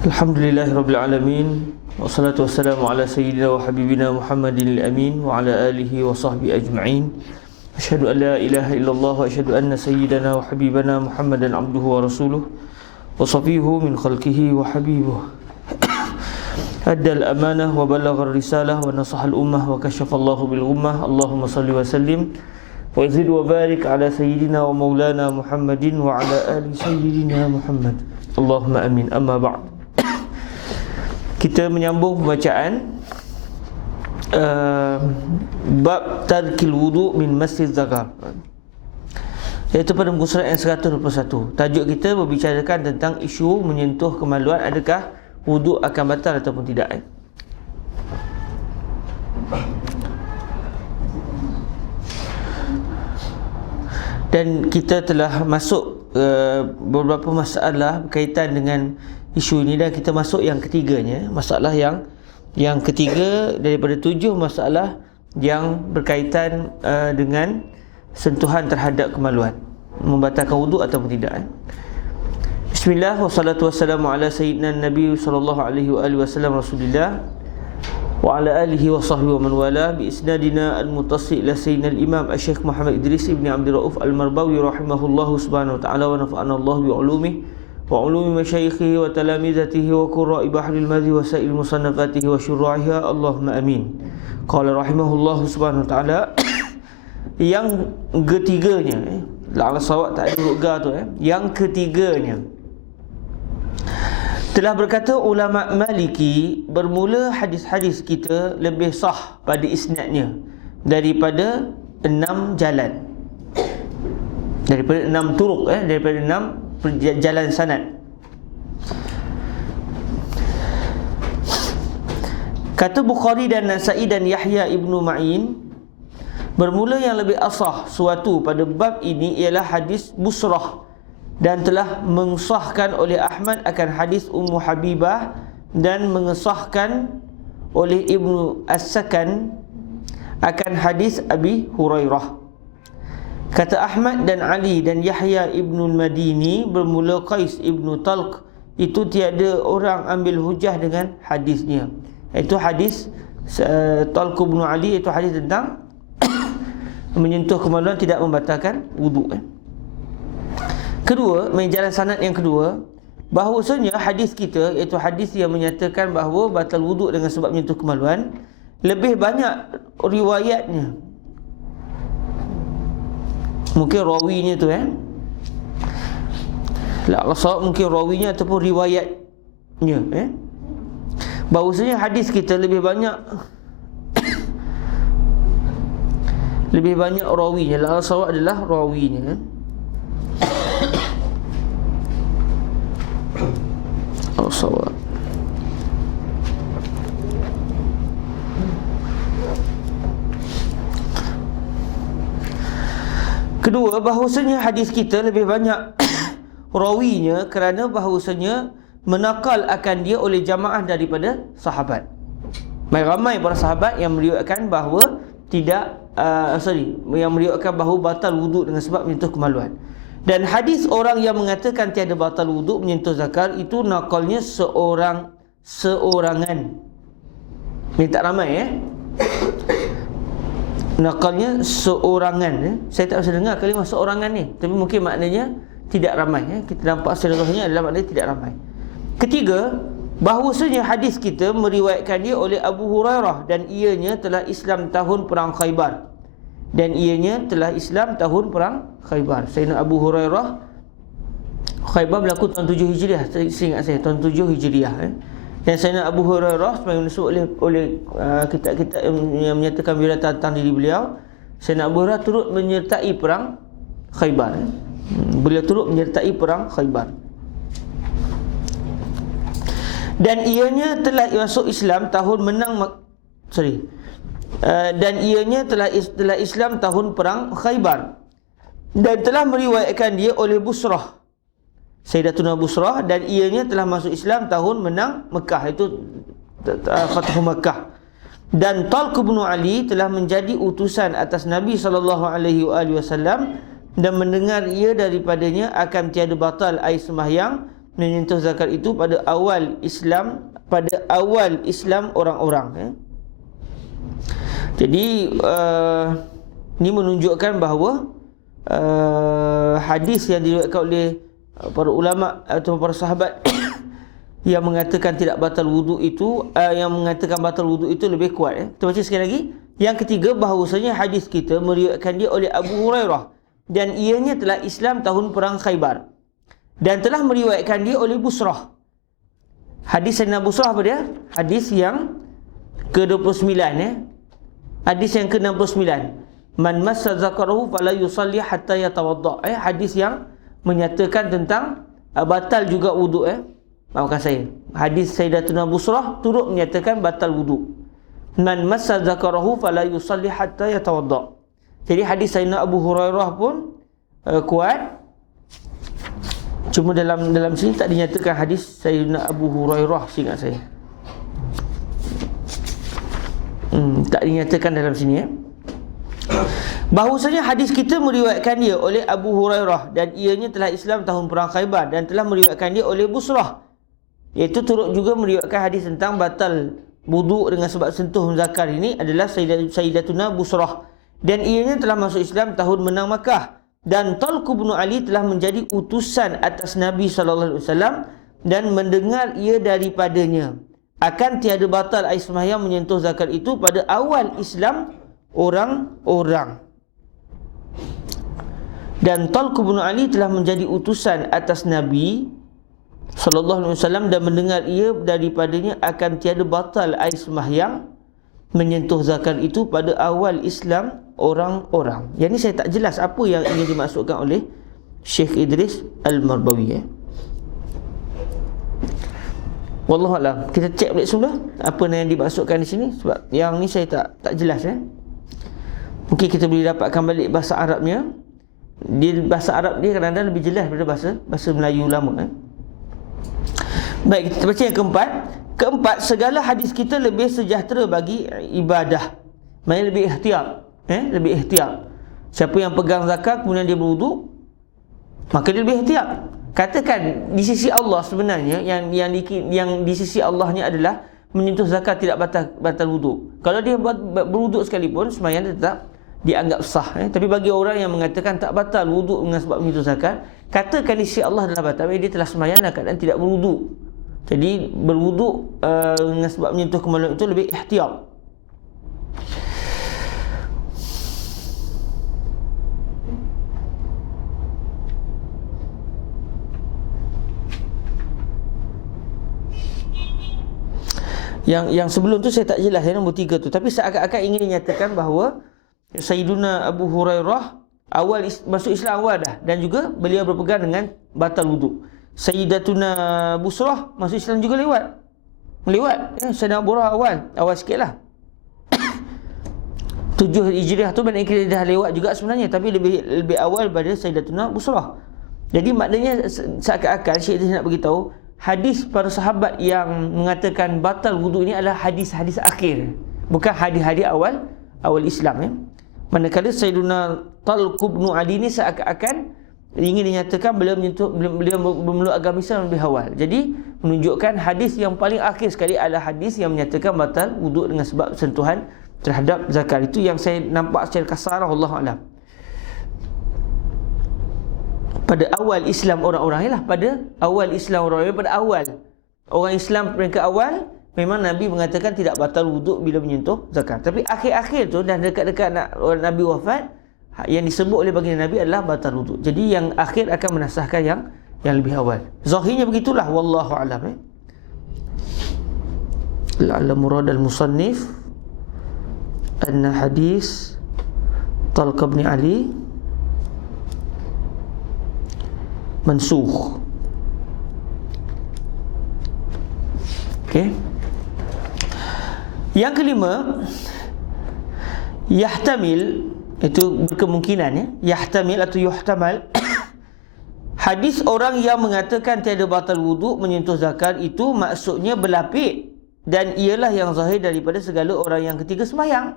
Alhamdulillahirabbil alamin wassalatu wassalamu ala sayyidina wa habibina Muhammadin al-amin wa ala alihi wa sahbihi ajma'in. Asyhadu an la ilaha illallah wa asyhadu anna sayyidana wa habibana Muhammadan abduhu wa rasuluh wa safiyuhu min khalqihi wa habibuh. Adda al-amanah wa ballagha ar-risalah wa nasaha al-ummah wa kashafa Allahu bil ghummah. Allahumma salli wa sallim wa zid wa barik ala sayyidina wa maulana Muhammadin wa ala ali sayyidina Muhammad. Allahumma amin. Amma ba'd. Kita menyambung pembacaan bab tarkil wudu min masjid zakar, iaitu pada muka surat yang 121. Tajuk kita berbicarakan tentang isu menyentuh kemaluan, adakah wudu akan batal ataupun tidak. Dan kita telah masuk beberapa masalah berkaitan dengan isu ini, dan kita masuk yang ketiganya, masalah yang ketiga daripada 7 masalah yang berkaitan dengan sentuhan terhadap kemaluan, membatalkan wudu ataupun tidak. Bismillah, wassalatu wassalamu ala sayyidina Nabi sallallahu alaihi wa alihi wasallam Rasulillah wa ala alihi wa sahbihi wa man wala bi isnadina al-muttasil ila sayyidina al-imam Asy-Syaikh Muhammad Idris ibn Abdul Rauf al-Marbawi rahimahullahu subhanahu wa ta'ala wa nafa'ana Allah bi ulumihi wa ulumi masyayikhihi wa talamizatihi wa qurra'i bahril madhi wa sa'il musannafatihi wa syuru'iha. Allahumma amin. Qala rahimahullahu subhanahu wa ta'ala, yang ketiganya, la'ala sawab tak ada huruf ga tu, yang ketiganya, telah berkata ulama Maliki, bermula hadis-hadis kita lebih sah pada isnadnya daripada 6 jalan, daripada 6 turuk, daripada 6 jalan sanad. Kata Bukhari dan Nasa'i dan Yahya ibnu Ma'in, bermula yang lebih asah suatu pada bab ini ialah hadis Busrah, dan telah mengesahkan oleh Ahmad akan hadis Ummu Habibah, dan mengesahkan oleh Ibnu As-Sakan akan hadis Abi Hurairah. Kata Ahmad dan Ali dan Yahya ibnu Madini, bermula Qais ibnu Talq, itu tiada orang ambil hujah dengan hadisnya. Itu hadis Talq ibnu Ali, itu hadis tentang menyentuh kemaluan tidak membatalkan wudu. Kedua, jalan sanad yang kedua, bahawasanya hadis kita, iaitu hadis yang menyatakan bahawa batal wudu dengan sebab menyentuh kemaluan, lebih banyak riwayatnya. Mungkin rawinya tu mungkin rawinya ataupun riwayatnya, bahawasanya hadis kita lebih banyak rawinya. Al-sawab adalah rawinya. Al-sawab. Kedua, bahawasanya hadis kita lebih banyak rawinya kerana bahawasanya menakal akan dia oleh jamaah daripada sahabat. Ramai para sahabat yang meriwayatkan bahawa yang meriwayatkan bahawa batal wuduk dengan sebab menyentuh kemaluan. Dan hadis orang yang mengatakan tiada batal wuduk menyentuh zakar, itu nakalnya seorangan. Ini tak ramai, nakalnya seorangan. Saya tak bisa dengar kalimah seorangan ni, tapi mungkin maknanya tidak ramai. Kita nampak seluruhnya adalah maknanya tidak ramai. Ketiga, bahawasanya hadis kita meriwayatkan dia oleh Abu Hurairah, dan ianya telah Islam tahun perang Khaybar. Sayyidina Abu Hurairah, Khaybar berlaku tahun 7 Hijriah, seingat saya tahun 7 Hijriah. Dan Sayyidina Abu Hurairah, sebagai disebut oleh kitab-kitab yang menyatakan wirata tentang diri beliau, Sayyidina Abu Hurairah turut menyertai perang Khaybar. Beliau turut menyertai perang Khaybar. Dan ianya telah masuk Islam tahun dan ianya telah Islam tahun perang Khaybar, dan telah meriwayatkan dia oleh Busrah, Sayyidatuna Busrah, dan ianya telah masuk Islam tahun menang Mekah, itu Fathu Mekah. Dan Talq bin Ali telah menjadi utusan atas Nabi SAW, dan mendengar ia daripadanya akan tiada batal air sembahyang menyentuh zakat itu pada awal Islam, orang-orang. Jadi ini menunjukkan bahawa hadis yang diriwayatkan oleh para ulama atau para sahabat yang mengatakan tidak batal wuduk itu, yang mengatakan batal wuduk itu lebih kuat. Kita baca sekali lagi. Yang ketiga, bahawasanya hadis kita meriwayatkan dia oleh Abu Hurairah dan ianya telah Islam tahun perang Khaybar, dan telah meriwayatkan dia oleh Busrah. Hadis Sayyidina Busrah apa dia? Hadis yang ke-29 Hadis yang ke-69. Man massa zakarahu fala yusalli hatta yatawadda. Hadis yang menyatakan tentang batal juga wuduk. Maafkan saya. Hadis Sayyidatuna Busrah turut menyatakan batal wuduk. Man massa zakarahu fala yusalli hatta yatawadda. Jadi hadis Sayyidina Abu Hurairah pun kuat. Cuma dalam sini tak dinyatakan hadis Sayyidina Abu Hurairah, seingat saya. Tak dinyatakan dalam sini. Bahawasanya hadis kita meriwayatkan dia oleh Abu Hurairah dan ianya telah Islam tahun perang Khaybar, dan telah meriwayatkan dia oleh Busrah, iaitu turut juga meriwayatkan hadis tentang batal wuduk dengan sebab sentuh zakar. Ini adalah Sayyidatuna Busrah, dan ianya telah masuk Islam tahun menang Makkah. Dan Talq bin Ali telah menjadi utusan atas Nabi SAW, dan mendengar ia daripadanya akan tiada batal air sembahyang menyentuh zakat itu pada awal Islam orang-orang. Dan Talq bin Ali telah menjadi utusan atas Nabi SAW, dan mendengar ia daripadanya akan tiada batal air sembahyang menyentuh zakat itu pada awal Islam orang-orang. Yang ini saya tak jelas apa yang ingin dimaksudkan oleh Syekh Idris Al-Marbawi. Wallahualam. Kita cek balik semula apa yang dimaksudkan di sini, sebab yang ni saya tak jelas. Mungkin kita boleh dapatkan balik bahasa Arabnya. Di bahasa Arab dia kadang-kadang lebih jelas daripada bahasa Melayu lama. Baik, kita baca yang keempat, segala hadis kita lebih sejahtera bagi ibadah. Maksudnya lebih ihtiyat. Lebih ihtiyat. Siapa yang pegang zakat kemudian dia berwuduk, maka dia lebih ihtiyat. Katakan di sisi Allah sebenarnya yang di sisi Allahnya adalah menyentuh zakat tidak batal wuduk. Kalau dia berwuduk sekalipun, sembahyang dia tetap dianggap sah. Tapi bagi orang yang mengatakan tak batal wuduk dengan sebab menyentuh zakat, katakan di sisi Allah adalah batal, dia telah sembahyang dalam keadaan tidak berwuduk. Jadi berwuduk dengan sebab menyentuh kemaluan itu lebih ihtiyat. Yang sebelum tu saya tak jelas nombor 3 tu, tapi seakan-akan ingin dinyatakan bahawa Sayyiduna Abu Hurairah masuk Islam awal dah, dan juga beliau berpegang dengan batal wuduk. Sayyidatuna Busrah masuk Islam juga melewat. Sayyidina Abu Hurairah awal sikitlah. 7 Hijriah tu maknanya kita dah lewat juga sebenarnya, tapi lebih awal pada Sayyidatuna Busrah. Jadi maknanya seakan-akan Syekh Idris nak beritahu, hadis para sahabat yang mengatakan batal wuduk ini adalah hadis-hadis akhir, bukan hadis-hadis awal Islam. Manakala Sayyiduna Talq bin Ali ini seakan-akan ingin dinyatakan beliau bermeluk agama Islam lebih awal. Jadi menunjukkan hadis yang paling akhir sekali adalah hadis yang menyatakan batal wuduk dengan sebab sentuhan terhadap zakat. Itu yang saya nampak secara kasar, wallahu alam. Pada awal Islam orang-orang pada awal Islam orang-orang, pada awal orang Islam mereka awal, memang Nabi mengatakan tidak batal wuduk bila menyentuh zakat. Tapi akhir-akhir tu dan dekat-dekat Nabi wafat, yang disebut oleh baginda Nabi adalah batal wuduk. Jadi yang akhir akan menasahkan yang lebih awal. Zahirnya begitulah, wallahu alam. La'alla murad al-musannif anna hadis Talq bin Ali mansukh. Okey. Yang kelima, yahtamil, itu berkemungkinan yahtamil atau yuhtamal hadis orang yang mengatakan tiada batal wuduk menyentuh zakat itu maksudnya berlapik, dan ialah yang zahir daripada segala orang yang ketika sembahyang.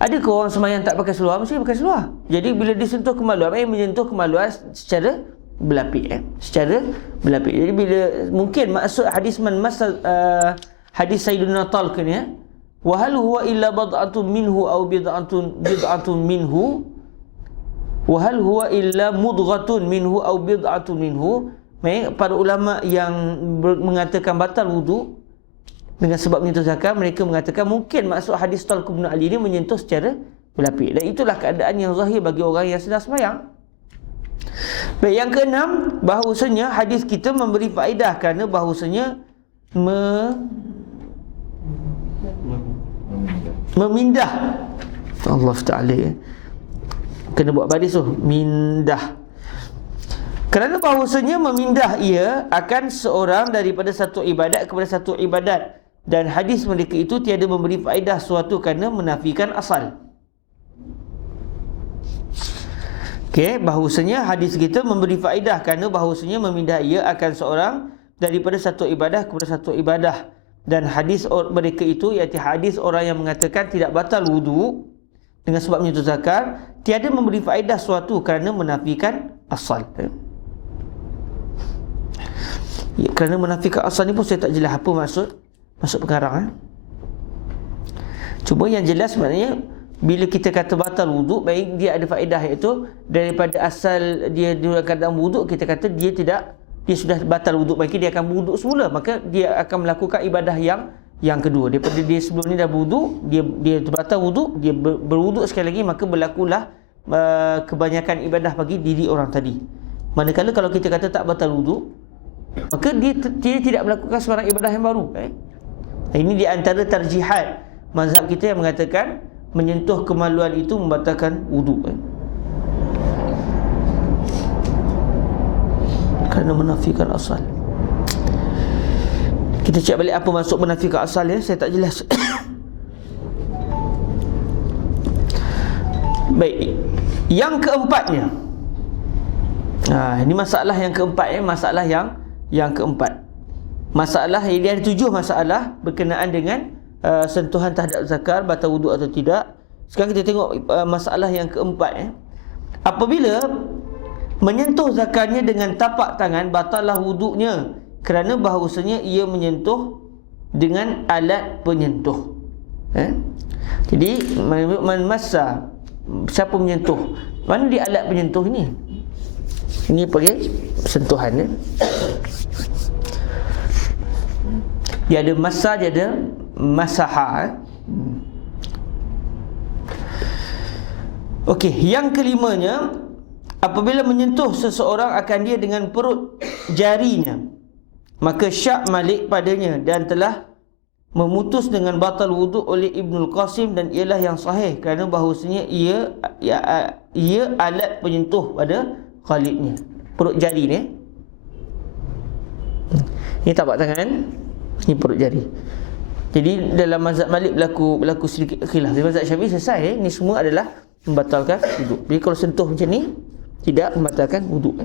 Adakah orang sembahyang tak pakai seluar? Mesti pakai seluar. Jadi bila disentuh kemaluan, menyentuh kemaluan secara berlapis, secara berlapis. Jadi bila mungkin maksud hadis hadis Sayyidina Talq ni, wa hal huwa illa bad'atun minhu aw bid'atun minhu, wa hal huwa illa mudghatun minhu aw bid'atun minhu. Para ulama yang mengatakan batal wudu dengan sebab menyentuh zakar, mereka mengatakan mungkin maksud hadis Talq bin Ali ni menyentuh secara berlapis, dan itulah keadaan yang zahir bagi orang yang sedang sembahyang. Baik, yang keenam, bahawasanya hadis kita memberi faedah kerana bahawasanya memindah. Allah Ta'ala kena buat baris tu, mindah. Kerana bahawasanya memindah ia akan seorang daripada satu ibadat kepada satu ibadat, dan hadis mereka itu tiada memberi faedah suatu kerana menafikan asal. Okey, bahawasanya hadis kita memberi faedah kerana bahawasanya memindah ia akan seorang daripada satu ibadah kepada satu ibadah, dan hadis mereka itu iaitu hadis orang yang mengatakan tidak batal wudu dengan sebab menyentuh zakar, tiada memberi faedah suatu kerana menafikan asal. Ya, kerana menafikan asal ni pun saya tak jelas apa maksud pengarang. Cuma yang jelas sebenarnya bila kita kata batal wuduk, baik dia ada faedah, iaitu daripada asal dia dalam keadaan wuduk, kita kata dia sudah batal wuduk, maka dia akan wuduk semula, maka dia akan melakukan ibadah yang kedua. Daripada dia sebelum ni dah berwuduk, dia terbatal wuduk, dia berwuduk sekali lagi, maka berlakulah kebanyakan ibadah bagi diri orang tadi. Manakala kalau kita kata tak batal wuduk, maka dia tidak melakukan sebarang ibadah yang baru. Ini di antara tarjihat mazhab kita yang mengatakan menyentuh kemaluan itu membatalkan wuduk, kerana menafikan asal. Kita cek balik apa maksud menafikan asal, ya, saya tak jelas. Baik, yang keempatnya, ini masalah yang keempat, masalah yang keempat. Masalah ini ada 7 masalah berkenaan dengan sentuhan terhadap zakar, batal wuduk atau tidak. Sekarang kita tengok masalah yang keempat. Apabila menyentuh zakarnya dengan tapak tangan, batallah wuduknya kerana bahawasanya ia menyentuh dengan alat penyentuh. Jadi masa siapa menyentuh? Mana dia alat penyentuh ni? Ini panggil sentuhan. Dia ada masa, dia ada masaha. Okey, yang kelimanya, apabila menyentuh seseorang akan dia dengan perut jarinya, maka syak malik padanya dan telah memutus dengan batal wuduk oleh Ibnul Qasim, dan ialah yang sahih kerana bahawasanya ia alat penyentuh pada khalidnya. Perut jari ni, ini tapak tangan, ini perut jari. Jadi dalam mazhab Malik berlaku sedikit khilaf. Di mazhab Syafi'i selesai, ni semua adalah membatalkan wuduk. Jadi kalau sentuh macam ni tidak membatalkan wuduk.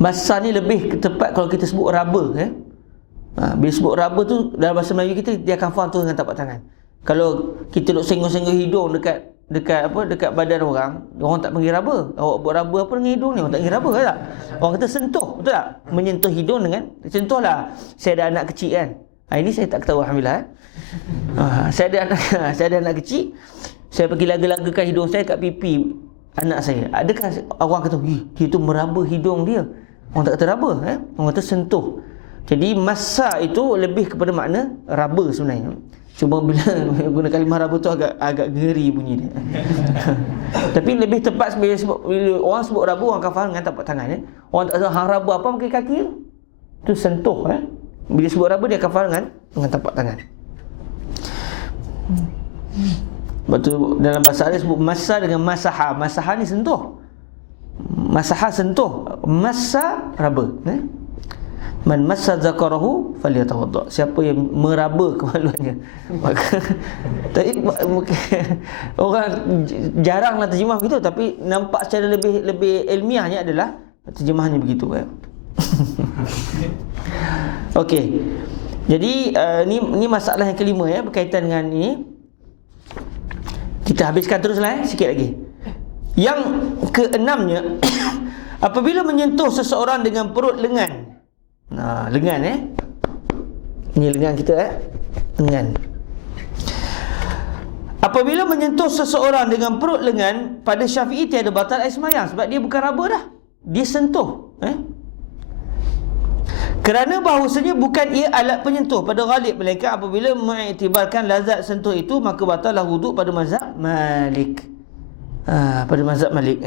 Masa ni lebih tepat kalau kita sebut raba. Bila sebut raba tu dalam bahasa Melayu kita, dia akan faham tu dengan tapak tangan. Kalau kita nak senggol-senggol hidung dekat badan orang tak panggil raba. Awak buat raba apa dengan hidung ni? Orang tak panggil raba, tak? Orang kata sentuh, betul tak? Menyentuh hidung dengan contohlah, saya ada anak kecil kan. Ini saya tak tahu, alhamdulillah. Saya ada anak kecil, saya pergi laga-lagakan hidung saya kat pipi anak saya. Adakah orang kata, dia tu meraba hidung dia? Orang tak kata raba, orang kata sentuh. Jadi masa itu lebih kepada makna raba sebenarnya. Cuma bila guna kalimah raba tu agak ngeri bunyi dia. Tapi lebih tepat bila orang sebut raba, orang akan faham dengan tapak tangan. Orang tak tahu hang raba apa pakai kaki tu sentuh. Bila sebut raba, dia akan faham dengan tapak tangan. Sebab tu dalam bahasa Arab sebut masa dengan masaha. Masaha ni sentuh. Masaha sentuh, masa raba. Man massa zakarahu falyatawadda. Siapa yang meraba kemaluannya, maka tapi orang jaranglah terjemah begitu, tapi nampak secara lebih ilmiahnya adalah terjemahannya begitu. Okey. Jadi ni masalah yang kelima, berkaitan dengan ini. Kita habiskan teruslah sikit lagi. Yang keenamnya Apabila menyentuh seseorang dengan perut lengan. Nah, lengan Ini lengan kita lengan. Apabila menyentuh seseorang dengan perut lengan, pada Syafi'i tiada batal air sembahyang, sebab dia bukan raba dah. Dia sentuh. Kerana bahawasanya bukan ia alat penyentuh pada ghalib, melainkan apabila mengiktibarkan lazat sentuh itu, maka batallah wuduk pada mazhab Malik. Pada mazhab Malik.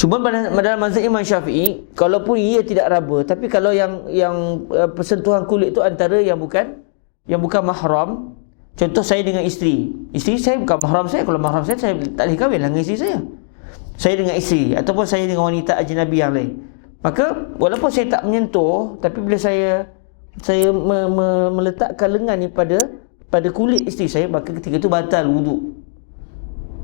Cuma dalam mazhab Imam Syafi'i, kalaupun ia tidak raba, tapi kalau yang persentuhan kulit itu antara yang bukan mahram. Contoh saya dengan isteri saya bukan mahram saya. Kalau mahram saya tak boleh kahwin dengan isteri saya. Saya dengan isteri, ataupun saya dengan wanita ajnabi yang lain, maka walaupun saya tak menyentuh, tapi bila saya meletakkan lengan ni pada kulit isteri saya, maka ketika itu batal wuduk.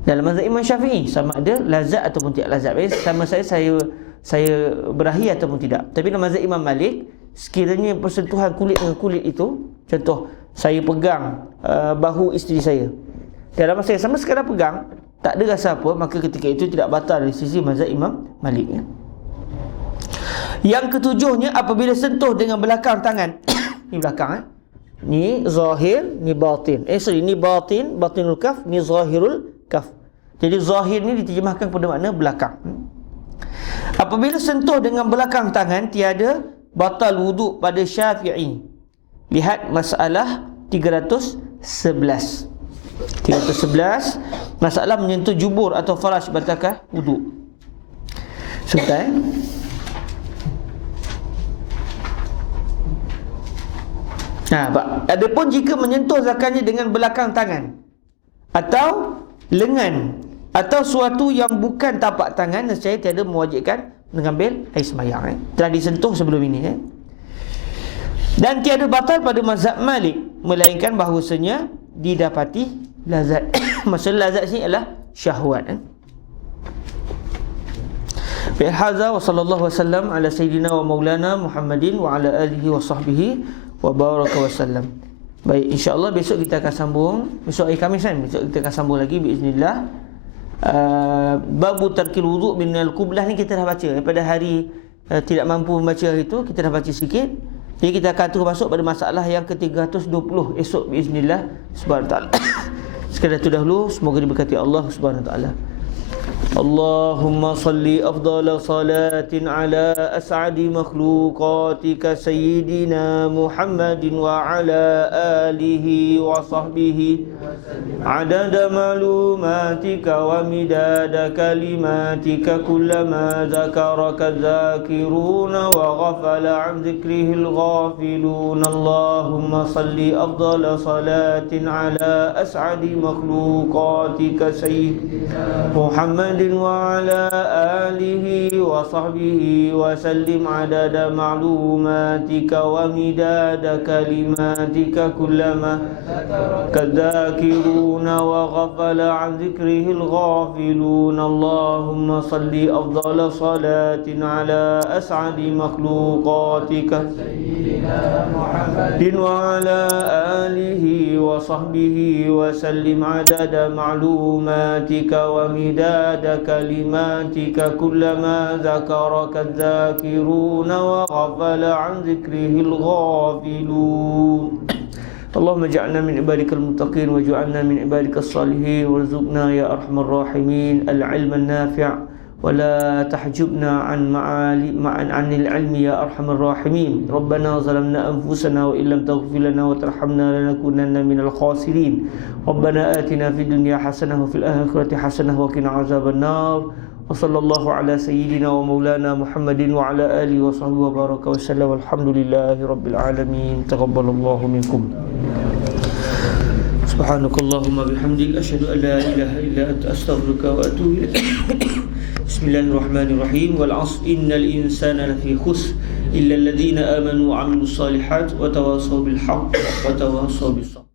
Dalam mazhab Imam Syafi'i, sama ada lazat ataupun tidak lazat, sama saya berahi ataupun tidak. Tapi dalam mazhab Imam Malik, sekiranya persentuhan kulit dengan kulit itu, contoh saya pegang bahu isteri saya, dalam masa yang sama sekadar pegang, tak ada rasa apa, maka ketika itu tidak batal dari sisi mazhab Imam Malik. Yang ketujuhnya, apabila sentuh dengan belakang tangan. Ni belakang ni zahir, ni batin. Ni batinul kaf, ni zahirul kaf. Jadi zahir ni diterjemahkan pada makna belakang. Apabila sentuh dengan belakang tangan, tiada batal wuduk pada Syafi'i. Lihat masalah 311. Masalah menyentuh jubur atau farash, batalkah wuduk? Sebentar. Adapun jika menyentuh zakarnya dengan belakang tangan atau lengan atau suatu yang bukan tapak tangan, nescaya tiada mewajibkan mengambil air sembahyang. Telah disentuh sebelum ini. Dan tiada batal pada mazhab Malik, melainkan bahawasanya didapati lazat. Maksud lazat sini adalah syahwat. Bihadza wa sallallahu wasallam ala sayyidina wa maulana Muhammadin wa ala alihi wa sahbihi wa baraka wasallam. Baik, insya-Allah besok kita akan sambung. Besok hari Khamis kan? Besok kita akan sambung lagi biiznillah. Babu tarkil wuduk minal qublah ni kita dah baca. Daripada hari tidak mampu membaca hari itu, kita dah baca sikit. Jadi kita akan terus masuk pada masalah yang ke-320 esok biiznillah subhanahu wa taala. Sekadar itu dahulu, semoga diberkati Allah subhanahu wa taala. Allahumma salli afdala salatin ala as'adi makhluqatika sayyidina Muhammadin wa ala alihi wa sahbihi adada ma'lumatika wa midada kalimatika kullama zakaraka dzakiruna wa ghafala an dzikrihil ghafilun. Allahumma salli afdala salatin ala as'adi makhluqatika sayyidina Muhammadin wa ala alihi wa sahbihi wa sallim adada ma'lumatika wa midada kalimatika kullama kadzakiruna wa ghafala an dzikrihil ghafilun. Allahumma salli afdala salatin ala as'adi makhluqatika sayyidina Muhammadin wa ala alihi wa sahbihi wa sallim adada ma'lumatika wa midada kalimatika kullama zakaraka dzakiruna wa ghafala an dzikrihil ghafilun. Allahumma ij'alna min ibadikal muttaqin waj'alna min ibadikas salihin warzuqna ya arhamar rahimin al-'ilma an-nafi' wa la tahjubna an anil ilmi ya arhamar rahimin. Rabbana zalamna anfusana wa illam taghfir lana wa tarhamna lanakunanna minal khasirin. Rabbana atina fid dunya hasanah wa fil akhirati hasanah wa qina azaban nar. Wa sallallahu ala sayyidina wa maulana Muhammadin wa ala alihi wa sahbihi wa baraka wa sallam. Alhamdulillahi rabbil alamin. Taqabbalallahu minkum. Subhanakallahumma bihamdik asyhadu an la ilaha illa anta astaghfiruka wa atubu ilaik. Bismillahirrahmanirrahim. Wal 'asr innal insana lafi khusr illa alladhina amanu wa 'amilus solihat wa tawassaw bil haqq wa tawassaw bis sabr.